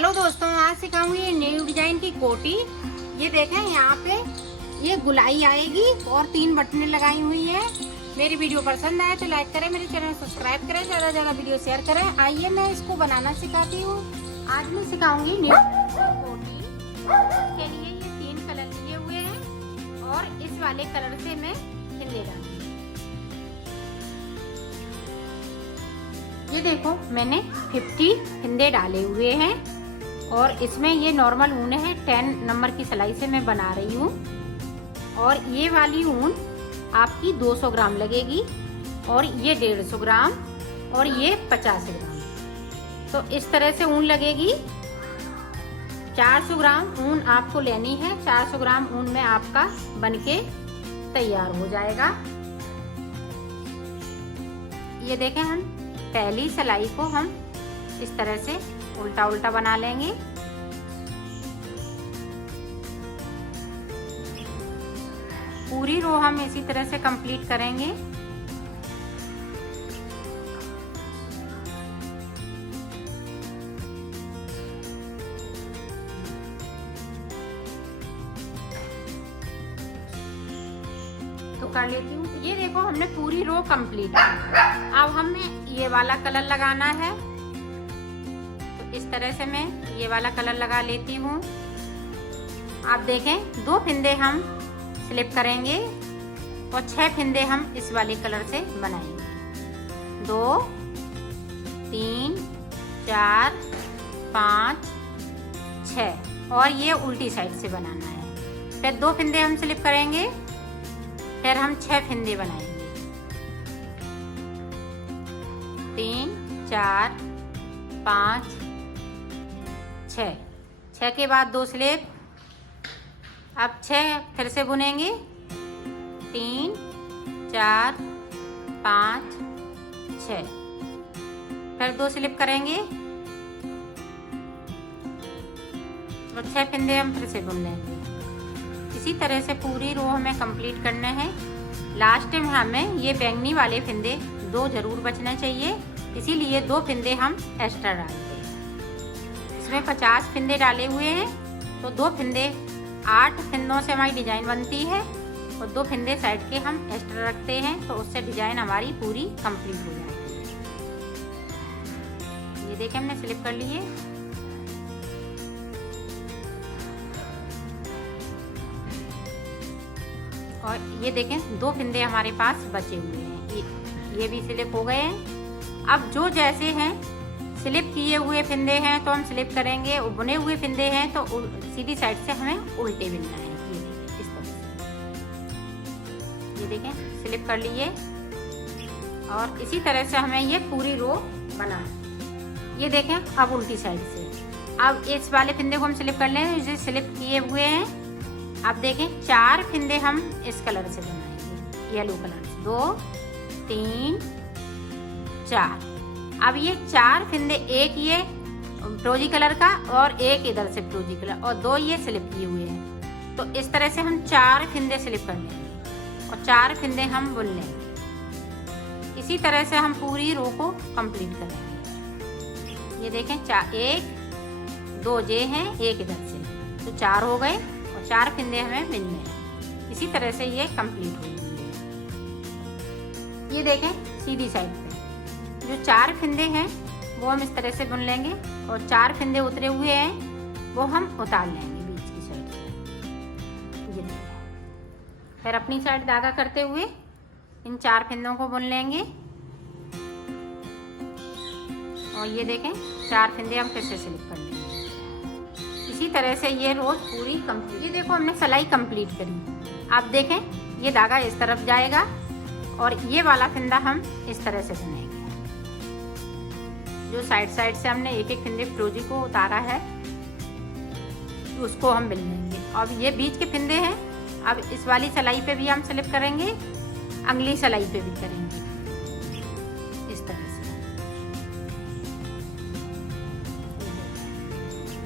Hello दोस्तों, आज सिखाऊंगी ये न्यू डिजाइन की कोटी। ये देखें, यहाँ पे ये गुलाई आएगी और 3 बटनें लगाई हुई है। मेरी वीडियो पसंद आए तो लाइक करें, मेरे चैनल सब्सक्राइब करें, ज़्यादा से ज़्यादा वीडियो शेयर करें। आइए मैं इसको बनाना सिखाती हूँ। आज मैं सिखाऊंगी न्यू कोटी। इसके लिए ये 3 कलर लिए हुए हैं और इस वाले कलर से मैं हिंदी डालूंगी। ये देखो, मैंने 50 हिंदे डाले हुए हैं और इसमें ये नॉर्मल ऊन है। 10 नंबर की सिलाई से मैं बना रही हूँ और ये वाली ऊन आपकी 200 ग्राम लगेगी और ये 150 ग्राम और ये 50 ग्राम। तो इस तरह से ऊन लगेगी। 400 ग्राम ऊन आपको लेनी है। 400 ग्राम ऊन में आपका बनके तैयार हो जाएगा। ये देखें, हम पहली सिलाई को हम इस तरह से उल्टा उल्टा बना लेंगे। पूरी रो हम इसी तरह से कंप्लीट करेंगे। तो कर लेती हूँ। ये देखो, हमने पूरी रो कंप्लीट की। अब हमें ये वाला कलर लगाना है। तो इस तरह से मैं ये वाला कलर लगा लेती हूँ। आप देखें, 2 फिंदे हम स्लिप करेंगे और 6 फिंदे हम इस वाले कलर से बनाएंगे। 2 3 4 5 6 और ये उल्टी साइड से बनाना है। फिर 2 फिंदे हम स्लिप करेंगे, फिर हम 6 फिंदे बनाएंगे। 3 4 5 6 के बाद 2 स्लिप। अब 6 फिर से बुनेंगे। 3 4 5 6 फिर 2 स्लिप करेंगे और 6 फिंदे हम फिर से बुन लेंगे। इसी तरह से पूरी रो हमें कंप्लीट करना है। लास्ट में हमें ये बैंगनी वाले फिंदे 2 जरूर बचने चाहिए, इसीलिए 2 फिंदे हम एक्स्ट्रा डालते हैं। इसमें 50 फिंदे डाले हुए हैं, तो 2 फिंदे 8 फिंदों से हमारी डिजाइन बनती है और 2 फिंदे साइड के हम एक्स्ट्रा रखते हैं, तो उससे डिजाइन हमारी पूरी कंप्लीट हो जाती है। ये देखें, हमने स्लिप कर लिए। और ये देखें, 2 फिंदे हमारे पास बचे हुए हैं। ये भी स्लिप हो गए हैं। अब जो जैसे हैं, स्लिप किए हुए फिंदे हैं तो हम स्लिप करेंगे, और बुने हुए फिंदे हैं तो सीधी साइड से हमें उल्टे बुनना है। ये देखें, इस तरह से। ये देखें, स्लिप कर लिए और इसी तरह से हमें ये पूरी रो बनाना है। ये देखें, अब उल्टी साइड से। अब इस वाले फिंदे को हम स्लिप कर लें, इसे स्लिप किए हुए हैं। अब देखें, 4 फिंदे हम इस कलर से बनाएंगे, येलो कलर से। 2 3 4। अब ये 4 फिंदे, एक ये फिरोजी कलर का और एक इधर से फिरोजी कलर और 2 ये स्लिप किए हुए हैं। तो इस तरह से हम 4 फिंदे स्लिप कर लेंगे और 4 फिंदे हम बुन लेंगे। इसी तरह से हम पूरी रो को कंप्लीट करेंगे। ये देखें, 1 2 ये हैं, एक इधर से, तो 4 हो गए और 4 फिंदे हमें बुनने हैं। इसी तरह से ये कंप्लीट हो गई। ये देखें, सीधी साइड पे जो 4 फिंदे हैं वो हम इस तरह से बुन लेंगे और 4 फिंदे उतरे हुए हैं वो हम उतार लेंगे बीच की साइड से। ये देखें, फिर अपनी साइड धागा करते हुए इन 4 फिंदों को बुन लेंगे और ये देखें, 4 फिंदे हम फिर से स्लिप कर लेंगे। इसी तरह से ये रोज पूरी कंप्लीट। ये देखो, हमने सिलाई कंप्लीट करी। आप देखें, ये धागा इस तरफ जाएगा और ये वाला फिंदा हम इस तरह से बुनेंगे। जो साइड से हमने एक फिंदे फिरोजी को उतारा है उसको हम बुन लेंगे। अब ये बीच के फिंदे हैं। अब इस वाली सिलाई पे भी हम स्लिप करेंगे, अगली सिलाई पे भी करेंगे इस तरह से।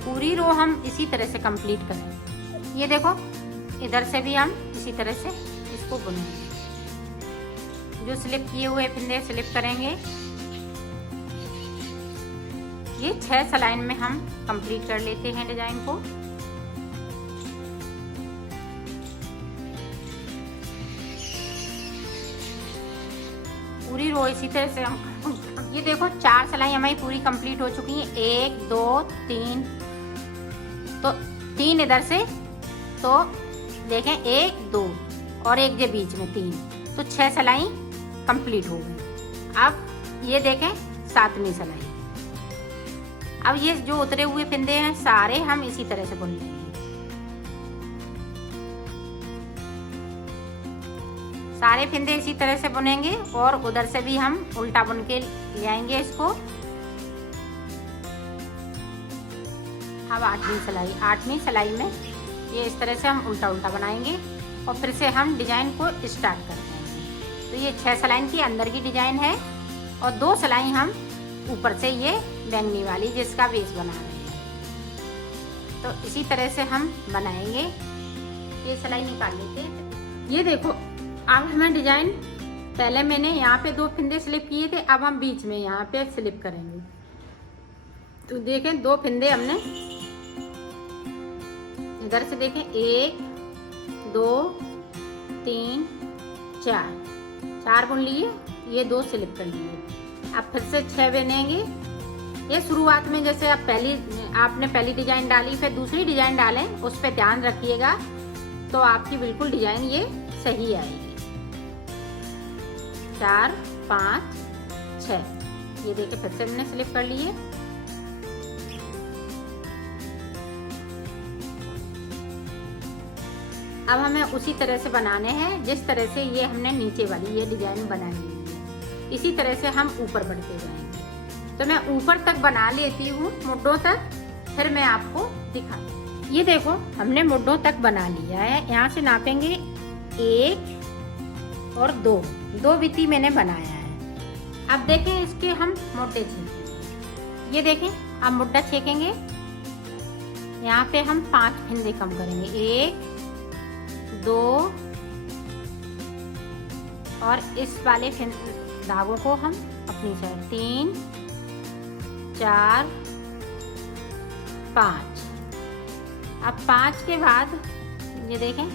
पूरी रो हम इसी तरह से कंप्लीट करेंगे। ये देखो, इधर से भी हम इसी तरह से इसको बुनेंगे। जो स्लिप किए हुए फिंदे स्लिप करेंगे ये 6 सलाइन में हम कंप्लीट कर लेते हैं डिजाइन को। पूरी रो इसी तरह से हम ये देखो 4 सिलाई हमारी पूरी कंप्लीट हो चुकी है। 1 2 3 तो 3 इधर से, तो देखें 1 2 और एक जो बीच में 3, तो 6 सिलाई कंप्लीट हो गई। अब ये देखें 7वीं सिलाई। अब ये जो उतरे हुए फिंदे हैं सारे हम इसी तरह से बुन लेंगे। सारे फिंदे इसी तरह से बुनेंगे और उधर से भी हम उल्टा बुन के ले आएंगे इसको। अब 8वीं सिलाई में ये इस तरह से हम उल्टा उल्टा बनाएंगे और फिर से हम डिजाइन को स्टार्ट कर देंगे। तो ये 6 सिलाई की अंदर की डिजाइन है और 2 सिलाई हम ऊपर से ये बैंगनी वाली जिसका बेस बना रहे हैं। तो इसी तरह से हम बनाएंगे। ये सिलाई निकाल लेते हैं। ये देखो अब हमें डिजाइन, पहले मैंने यहाँ पे 2 फिंदे स्लिप किए थे, अब हम बीच में यहाँ पे स्लिप करेंगे। तो देखें 2 फिंदे हमने इधर से देखें 1 2 3 4 बुन लिए, ये 2 स्लिप कर लिए। अब फिर से 6 बनेंगे। ये शुरुआत में जैसे आप आपने पहली डिजाइन डाली फिर दूसरी डिजाइन डालें, उस पर ध्यान रखिएगा तो आपकी बिल्कुल डिजाइन ये सही आएगी। 4 5 6 ये देखिए फिर से हमने स्लिप कर लिए। अब हमें उसी तरह से बनाने हैं जिस तरह से ये हमने नीचे वाली ये डिजाइन बनाई है। इसी तरह से हम ऊपर बढ़ते जाएंगे। तो मैं ऊपर तक बना लेती हूँ मुड्ढों तक, फिर मैं आपको दिखाऊँ। ये देखो हमने मुड्ढों तक बना लिया है। यहाँ से नापेंगे 1 और 2 बिती मैंने बनाया है। अब देखें इसके हम मुड्ढे छेकेंगे। ये देखें अब मुड्ढा छेकेंगे। यहाँ पे हम 5 फिंदे कम करेंगे। 1 2 और इस वाले धागों को हम अपनी साइड 3 4 5। अब 5 के बाद ये देखें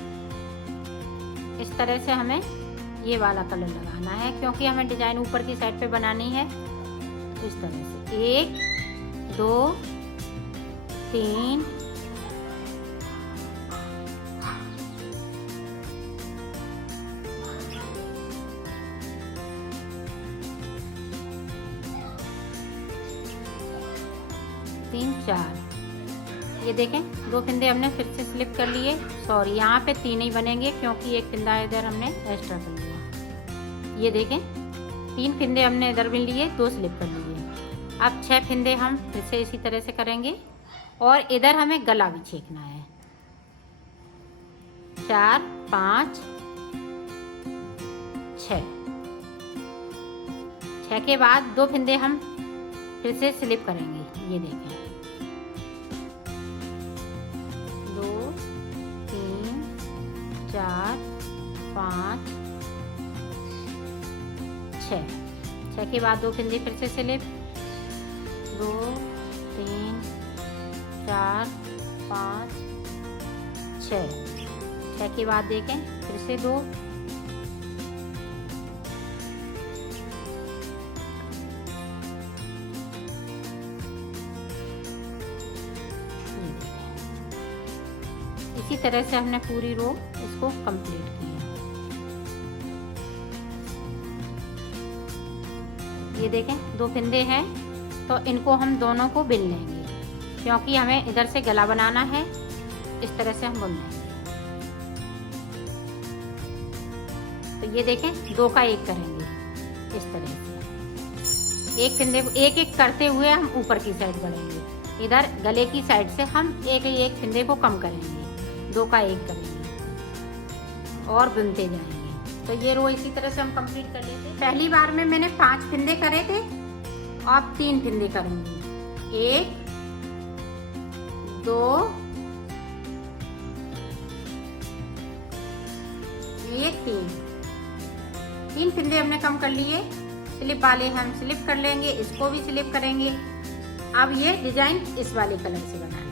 इस तरह से हमें ये वाला कलर लगाना है क्योंकि हमें डिजाइन ऊपर की साइड पे बनानी है। इस तरह से 1 2 3 3 4। ये देखें 2 फिंदे हमने फिर से स्लिप कर लिए। सॉरी यहाँ पे 3 ही बनेंगे क्योंकि एक फिंदा इधर हमने एक्स्ट्रा कर लिया। ये देखें 3 फिंदे हमने इधर भी लिए, 2 स्लिप कर लिए। अब 6 फिंदे हम फिर से इसी तरह से करेंगे और इधर हमें गला भी छेकना है। 4 5 6 के बाद 2 फिंदे हम फिर से स्लिप करेंगे। ये देखें 2 3 4 5 6 के बाद 2 फिंदे फिर से स्लिप। 2 3 4 5 6 के बाद देखें फिर से 2। इसी तरह से हमने पूरी रो इसको कंप्लीट की है। ये देखें 2 फिंदे हैं तो इनको हम दोनों को बिन लेंगे क्योंकि हमें इधर से गला बनाना है। इस तरह से हम बुन लेंगे। तो ये देखें 2 का 1 करेंगे इस तरह से। एक फिंदे को एक एक करते हुए हम ऊपर की साइड बढ़ेंगे। इधर गले की साइड से हम एक फिंदे को कम करेंगे, 2 का 1 करेंगे और बुनते जाएंगे। तो ये रो इसी तरह से हम कंप्लीट कर लेते। पहली बार में मैंने 5 फिंदे करे थे, अब 3 फिंदे करूंगी। 1 2 1 3 फिंदे हमने कम कर लिए। स्लिप वाले हम स्लिप कर लेंगे, इसको भी स्लिप करेंगे अब ये डिजाइन इस वाले कलर से बनाना है।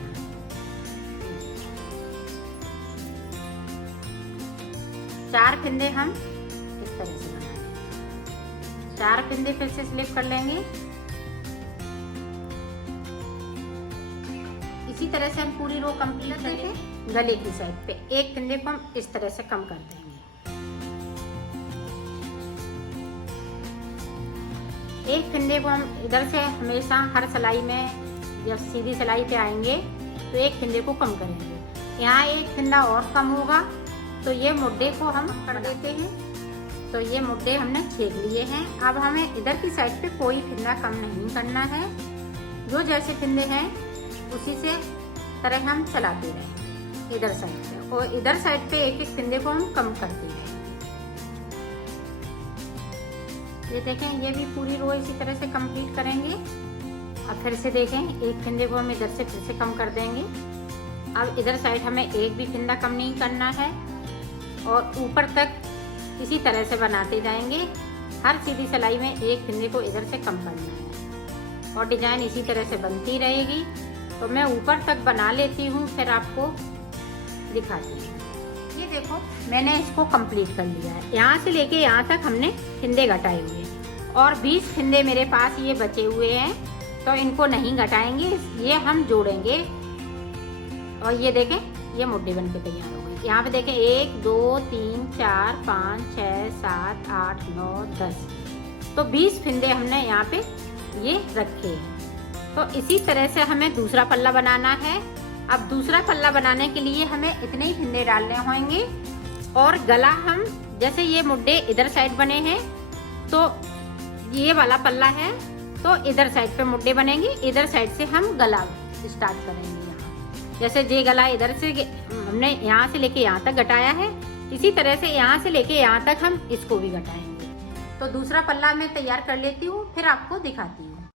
चार फिंदे हम इस तरह से बनाएंगे। 4 फिंदे फिर से स्लिप कर लेंगे। इसी तरह से हम पूरी रो कंप्लीट करेंगे। गले की साइड पे एक फिंदे को हम इस तरह से कम कर देंगे। एक फिंदे को हम इधर से हमेशा हर सिलाई में जब सीधी सिलाई पे आएंगे तो एक फिंदे को कम करेंगे। यहाँ एक फिंदा और कम होगा तो ये मुड्ढे को हम कर देते हैं। तो ये मुड्ढे हमने छेद लिए हैं। अब हमें इधर की साइड पे कोई फिंदा कम नहीं करना है। जो जैसे फिंदे हैं उसी से तरह हम चलाते रहें इधर साइड पे, और इधर साइड पे एक एक फिंदे को हम कम करते रहें। ये देखें, ये भी पूरी रो इसी तरह से कंप्लीट करेंगे। अब फिर से देखें, एक फिंदे को हम इधर से फिर से कम कर देंगे। अब इधर साइड हमें एक भी फिंदा कम नहीं करना है और ऊपर तक इसी तरह से बनाते जाएंगे। हर सीधी सिलाई में एक फिंदे को इधर से कम करना है और डिजाइन इसी तरह से बनती रहेगी। तो मैं ऊपर तक बना लेती हूँ, फिर आपको दिखाती हूँ। ये देखो, मैंने इसको कंप्लीट कर लिया है। यहाँ से लेके यहाँ तक हमने फिंदे घटाए हुए हैं और 20 फिंदे मेरे पास ये बचे हुए हैं, तो इनको नहीं घटाएंगे, ये हम जोड़ेंगे। और ये देखें, ये मुड्ढे बन के तैयार हो गए। यहाँ पे देखें 1 2 3 4 5 6 7 8 9 10, तो 20 फिंदे हमने यहाँ पे ये रखे हैं। तो इसी तरह से हमें दूसरा पल्ला बनाना है। अब दूसरा पल्ला बनाने के लिए हमें इतने ही फिंदे डालने होंगे और गला हम, जैसे ये मुड्ढे इधर साइड बने हैं तो ये वाला पल्ला है, तो इधर साइड पे मुड्ढे बनेंगे, इधर साइड से हम गला स्टार्ट करेंगे। यहाँ जैसे ये गला इधर से हमने यहाँ से लेके यहाँ तक घटाया है, इसी तरह से यहाँ से लेके यहाँ तक हम इसको भी घटाएंगे। तो दूसरा पल्ला मैं तैयार कर लेती हूँ, फिर आपको दिखाती हूँ।